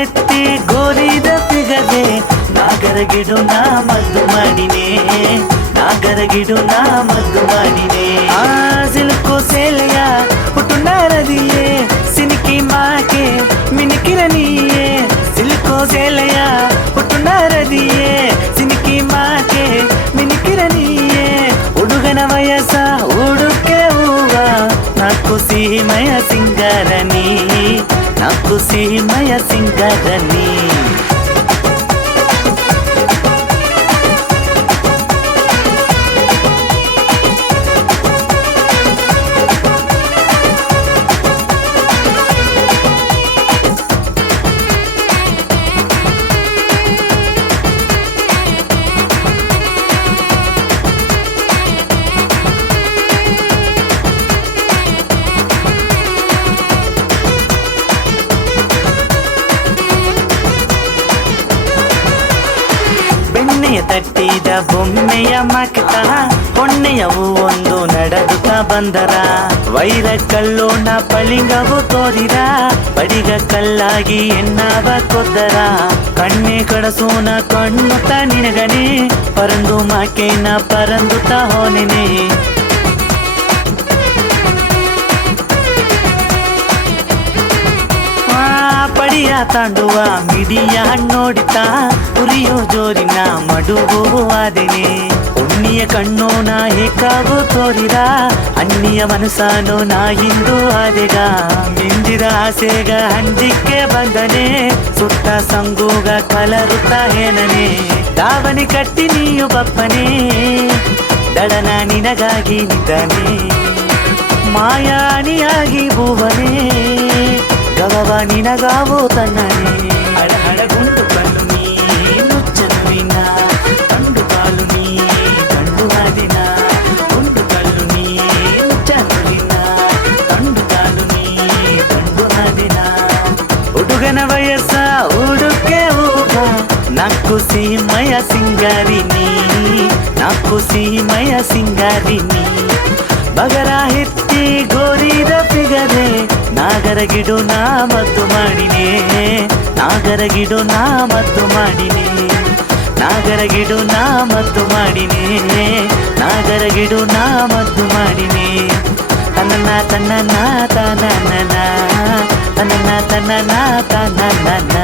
ಎತ್ತಿ ಗೋರಿದ ಪಿಗದೆ ನಾಗರ ಗಿಡು ನಾ ಮದ್ದು ಮಾಡಿನೇ ನಾಗರ ಗಿಡು ನಾ ಮದ್ದು ಮಾಡಿನೇ ಆ ಸಿಲ್ಕು ಸೇಲೆಯ ಹುಟ್ಟು ನಾರದಿಯೇ ಸಿನಿಕಿ ಮಾಕೆ ಮಿನಿಕಿರ ನೀಯೇ ಸಿಲ್ಕು ಸೇಲೆಯ ಹುಟ್ಟು ನಾರದಿಯೇ ಸಿನಿಕಿ ಮಾಕೆ ಮಿನಿಕಿರ ನೀಯೇ ಹುಡುಗನ ವಯಸ್ಸ ಹುಡುಕೆ ಹೂವ ನಾಲ್ಕು ಸಿಹಿಮಯ ಸಿಂಗಾರನಿ ನಾಲ್ಕು ಸಿಹಿಮಯ ಸಿಂಗಾರನಿ ಬೆಣ್ಣೆಯ ತಟ್ಟಿದ ಬೊಮ್ಮೆಯ ಮಕ್ತ ಹೊಣ್ಣೆಯವು ಒಂದು ನಡೆದುತ್ತ ಬಂದರ ವೈರ ಕಲ್ಲೋಣ ಪಳಿಂಗವು ತೋರಿದ ಬಡಿಗ ಕಲ್ಲಾಗಿ ಎನ್ನವ ಕೊದ್ದರ ಕಣ್ಣೆ ಕಡಸೋನ ಕಣ್ಣುತ್ತ ನಿನಗನೆ ಪರಂದು ಮಾಕೇನ ಪರಂದುತ್ತ ಹೋನೆನೆ ಪಡಿಯ ತಾಂಡುವ ಮಿಡಿಯ ನೋಡಿತಾ ಉರಿಯೋ ಜೋರಿನ ಮಡುವು ಆದೆನೆ ಉಣ್ಣಿಯ ಕಣ್ಣೋನ ಏಕಾವು ತೋರಿದ ಅಣ್ಣಿಯ ಮನಸ್ಸಾನು ನಾ ಇಂದು ಆದೆಗ ಮಿಂದಿದ ಆಸೆಗ ಹಂಜಿಕ್ಕೆ ಬಂದನೆ ಸುತ್ತ ಸಂಗೂಗ ಕಲರುತ್ತ ಹೇನನೆ ದಾವಣಿ ಕಟ್ಟಿ ನೀಯು ಬಪ್ಪನೆ ದಡನ ನಿನಗಾಗಿ ನಿದ್ದನೆ ಮಾಯಾಣಿಯಾಗಿ ಭುವನೆ ಗವವ ನಿನಗಾವೋ ತನ್ನನೆ ಹಡಹಡ ಗುಂಟು ಕಲ್ಲು ನೀ ನುಚ್ಚನುವಿನ ಕಂಡು ಕಾಲು ನೀ ಕಂಡು ಹಾದಿನ ಗುಂಟು ಕಲ್ಲು ನೀ ನುಚ್ಚನುವಿನ ಕಂಡು ಕಾಲು ನೀ ಕಂಡು ಹಾದಿನ ಹುಡುಗನ ವಯಸ್ಸ ಹುಡುಕೆ ಹೋಗ ನಾಲ್ಕು ಸಿಹಿಮಯ ಸಿಂಗಾರಿನಿ ನಾಲ್ಕು ಸಿಹಿಮಯ ಸಿಂಗಾರಿನಿ ಬಗರ ಎತ್ತಿ ಗೋರಿದ ಪಿಗದೆ ನಾಗರ ಗಿಡು ನಾ ಮದ್ದು ಮಾಡಿನೇ ನಾಗರ ಗಿಡು ನಾ ಮದ್ದು ಮಾಡಿನೇ ನಾಗರ ಗಿಡು ನಾ ಮದ್ದು ಮಾಡಿನೇ ನಾಗರ ಗಿಡು ನಾ ಮದ್ದು ಮಾಡಿನೇ ತನ್ನ ತನ್ನ ತನ್ನ ತನ್ನ ತನ್ನ ತನ್ನ